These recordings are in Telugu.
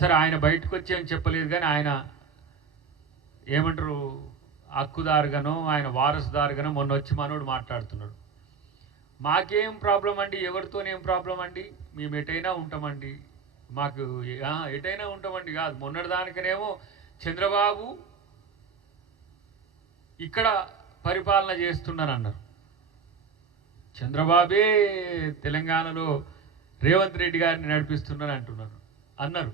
సరే ఆయన బయటకు వచ్చి అని చెప్పలేదు, కానీ ఆయన ఏమంటారు హక్కుదారుగానో ఆయన వారసుదారుగానో మొన్న వచ్చి మనోడు మాట్లాడుతున్నాడు. మాకేం ప్రాబ్లం అండి, ఎవరితోనేం ప్రాబ్లం అండి, మేము ఎటైనా ఉంటామండి, మాకు ఎటైనా ఉంటామండి కాదు. మొన్నటిదానికనేమో చంద్రబాబు ఇక్కడ పరిపాలన చేస్తున్నాను అన్నారు. చంద్రబాబే తెలంగాణలో రేవంత్ రెడ్డి గారిని నడిపిస్తున్నాను అన్నారు.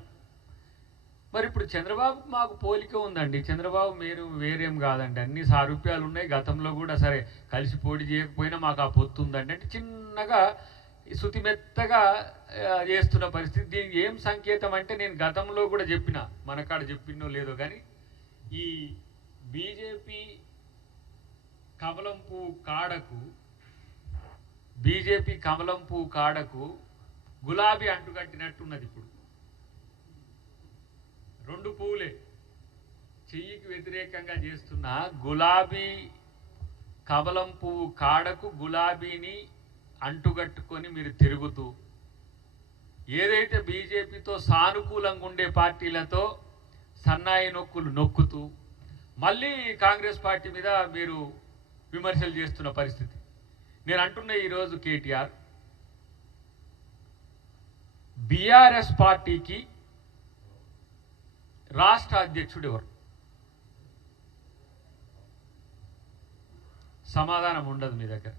మరి ఇప్పుడు చంద్రబాబు మాకు పోలిక ఉందండి, చంద్రబాబు మీరు వేరేం కాదండి, అన్ని సారూప్యాలు ఉన్నాయి, గతంలో కూడా సరే కలిసి పోటీ చేయకపోయినా మాకు ఆ పొత్తు ఉందండి అంటే చిన్నగా శుతిమెత్తగా చేస్తున్న పరిస్థితి. దీనికి ఏం సంకేతం అంటే నేను గతంలో కూడా చెప్పిన, మనకాడ చెప్పినో లేదో కానీ ఈ బీజేపీ కమలం పువ్వు కాడకు గులాబీ అంటుకట్టినట్టున్నది. ఇప్పుడు రెండు పువ్వులే చెయ్యికి వ్యతిరేకంగా చేస్తున్న గులాబీ కమలం పువ్వు కాడకు గులాబీని అంటుగట్టుకొని మీరు తిరుగుతూ ఏదైతే బీజేపీతో సానుకూలంగా ఉండే పార్టీలతో సన్నాయి నొక్కులు నొక్కుతూ మళ్ళీ కాంగ్రెస్ పార్టీ మీద మీరు విమర్శలు చేస్తున్న పరిస్థితి. నేను అంటున్న ఈరోజు కేటీఆర్ బీఆర్ఎస్ పార్టీకి రాష్ట్ర అధ్యక్షుడు ఎవరు? సమాధానం ఉండదు మీ దగ్గర.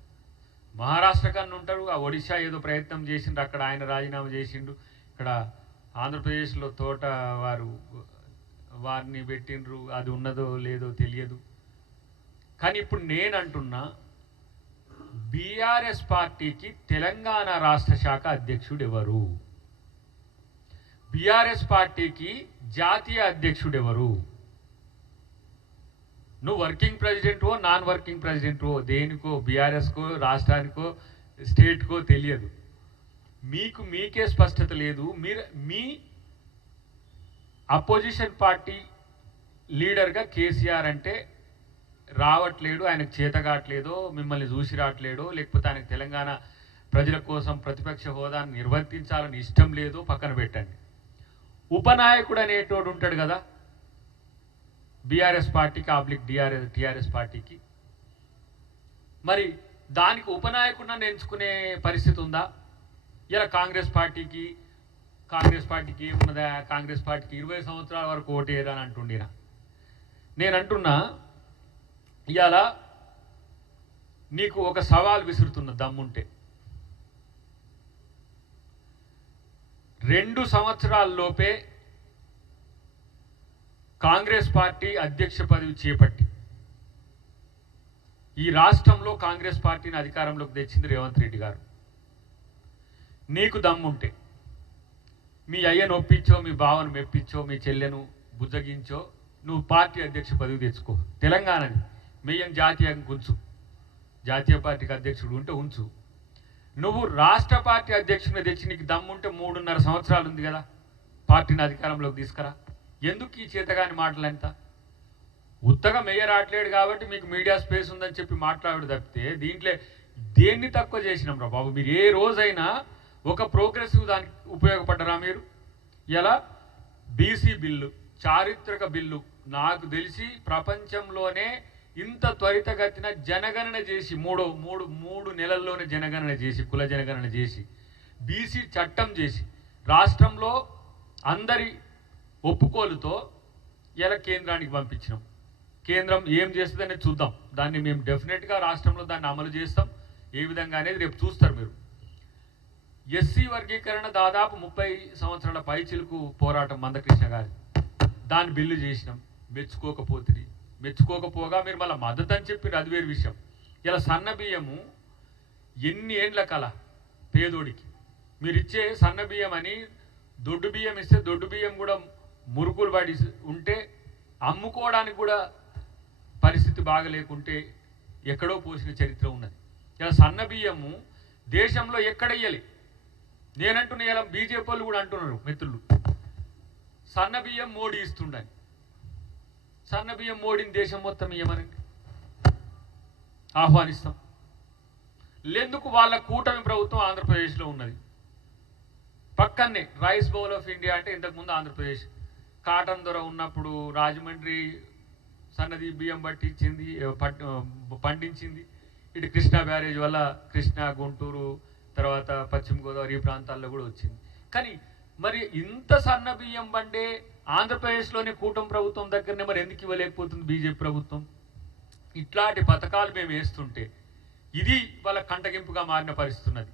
మహారాష్ట్ర కన్నా ఉంటారు, ఆ ఒడిశా ఏదో ప్రయత్నం చేసిండ్రు, అక్కడ ఆయన రాజీనామా చేసిండు. ఇక్కడ ఆంధ్రప్రదేశ్లో తోట వారిని పెట్టిండ్రు, అది ఉన్నదో లేదో తెలియదు. కానీ ఇప్పుడు నేను అంటున్నా బీఆర్ఎస్ పార్టీకి తెలంగాణ రాష్ట్ర శాఖ అధ్యక్షుడు ఎవరు? బీఆర్ఎస్ పార్టీకి జాతీయ అధ్యక్షుడు ఎవరు? నువ్వు వర్కింగ్ ప్రెసిడెంట్వో నాన్ వర్కింగ్ ప్రెసిడెంట్వో దేనికో, బీఆర్ఎస్కో రాష్ట్రానికో స్టేట్కో తెలియదు. మీకే స్పష్టత లేదు. మీ అపోజిషన్ పార్టీ లీడర్గా కేసీఆర్ అంటే రావట్లేడు, ఆయనకు చేత కావట్లేదో, మిమ్మల్ని చూసి రావట్లేడో, లేకపోతే ఆయనకు తెలంగాణ ప్రజల కోసం ప్రతిపక్ష హోదాను నిర్వర్తించాలని ఇష్టం లేదో పక్కన పెట్టండి. ఉపనాయకుడు అనేటోడు ఉంటాడు కదా బీఆర్ఎస్ పార్టీకి టీఆర్ఎస్ పార్టీకి, మరి దానికి ఉపనాయకుడిని ఎంచుకునే పరిస్థితి ఉందా? ఇలా కాంగ్రెస్ పార్టీకి ఏమున్నదా? కాంగ్రెస్ పార్టీకి 20 సంవత్సరాల వరకు ఓటేయరని అంటుండినా. నేను అంటున్నా ఇవాళ నీకు ఒక సవాల్ విసురుతున్న దమ్ముంటే 2 సంవత్సరాల్లోపే కాంగ్రెస్ పార్టీ అధ్యక్ష పదవి చేపట్టి ఈ రాష్ట్రంలో కాంగ్రెస్ పార్టీని అధికారంలోకి తెచ్చింది రేవంత్ రెడ్డి గారు. నీకు దమ్ముంటే మీ అయ్యను ఒప్పించో, మీ బావను మెప్పించో, మీ చెల్లెను బుజ్జగించో నువ్వు పార్టీ అధ్యక్ష పదవి తెచ్చుకో. తెలంగాణని మెయ్యం జాతీయంగా ఉంచు, జాతీయ పార్టీకి అధ్యక్షుడు ఉంటే ఉంచు. నువ్వు రాష్ట్ర పార్టీ అధ్యక్షుడిని తెచ్చి నీకు దమ్ముంటే 3.5 సంవత్సరాలు ఉంది కదా పార్టీని అధికారంలోకి తీసుకురా. ఎందుకు ఈ చేతగాని మాటలంతా? ఉత్తగా మేయర్ ఆటలేడు కాబట్టి మీకు మీడియా స్పేస్ ఉందని చెప్పి మాట్లాడు తప్పితే దీంట్లో దేన్ని తక్కువ చేసినాం రా బాబు? మీరు ఏ రోజైనా ఒక ప్రోగ్రెసివ్ దానికి ఉపయోగపడ్డరా మీరు? ఇలా బీసీ బిల్లు, చారిత్రక బిల్లు, నాకు తెలిసి ప్రపంచంలోనే ఇంత త్వరితగతిన జనగణన చేసి మూడు నెలల్లోనే జనగణన చేసి, కుల జనగణన చేసి, బీసీ చట్టం చేసి రాష్ట్రంలో అందరి ఒప్పుకోలుతో ఇలా కేంద్రానికి పంపించినాం. కేంద్రం ఏం చేస్తుందనేది చూద్దాం. దాన్ని మేము డెఫినెట్గా రాష్ట్రంలో దాన్ని అమలు చేస్తాం. ఏ విధంగా అనేది రేపు చూస్తారు మీరు. ఎస్సీ వర్గీకరణ దాదాపు 30 సంవత్సరాల పైచిలకు పోరాటం మందకృష్ణ గారి, దాన్ని బిల్లు చేసినాం. మెచ్చుకోకపోగా మీరు మళ్ళీ మద్దతు అని చెప్పి అది వేరు విషయం. ఇలా సన్న బియ్యము ఎన్ని ఏండ్ల కల పేదోడికి మీరు ఇచ్చే సన్న బియ్యం అని దొడ్డు బియ్యం ఇస్తే దొడ్డు బియ్యం కూడా మురుకులు పడి ఉంటే అమ్ముకోవడానికి కూడా పరిస్థితి బాగలేకుంటే ఎక్కడో పోసిన చరిత్ర ఉన్నది. ఇలా సన్న బియ్యము దేశంలో ఎక్కడ ఇయ్యాలి? నేనంటున్నా, ఇలా బీజేపీ వాళ్ళు కూడా అంటున్నారు మిత్రులు, సన్న బియ్యం మోడీ ఇస్తుండని. సన్న బియ్యం మోడీని దేశం మొత్తం ఇయ్యమనండి, ఆహ్వానిస్తాం. లేందుకు? వాళ్ళ కూటమి ప్రభుత్వం ఆంధ్రప్రదేశ్లో ఉన్నది. పక్కనే రైస్ బౌల్ ఆఫ్ ఇండియా అంటే ఇంతకుముందు ఆంధ్రప్రదేశ్. కాటన్ దొర ఉన్నప్పుడు రాజమండ్రి సన్నది బియ్యం పట్టించింది, పండించింది. ఇటు కృష్ణా బ్యారేజ్ వల్ల కృష్ణా, గుంటూరు, తర్వాత పశ్చిమ గోదావరి ఈ ప్రాంతాల్లో కూడా వచ్చింది. కానీ మరి ఇంత సన్న బియ్యం పండే ఆంధ్రప్రదేశ్లోని కూటమి ప్రభుత్వం దగ్గరనే మరి ఎందుకు ఇవ్వలేకపోతుంది బీజేపీ ప్రభుత్వం? ఇట్లాంటి పథకాలు మేము వేస్తుంటే ఇది వాళ్ళ కంటగింపుగా మారిన పరిస్థితి ఉన్నది.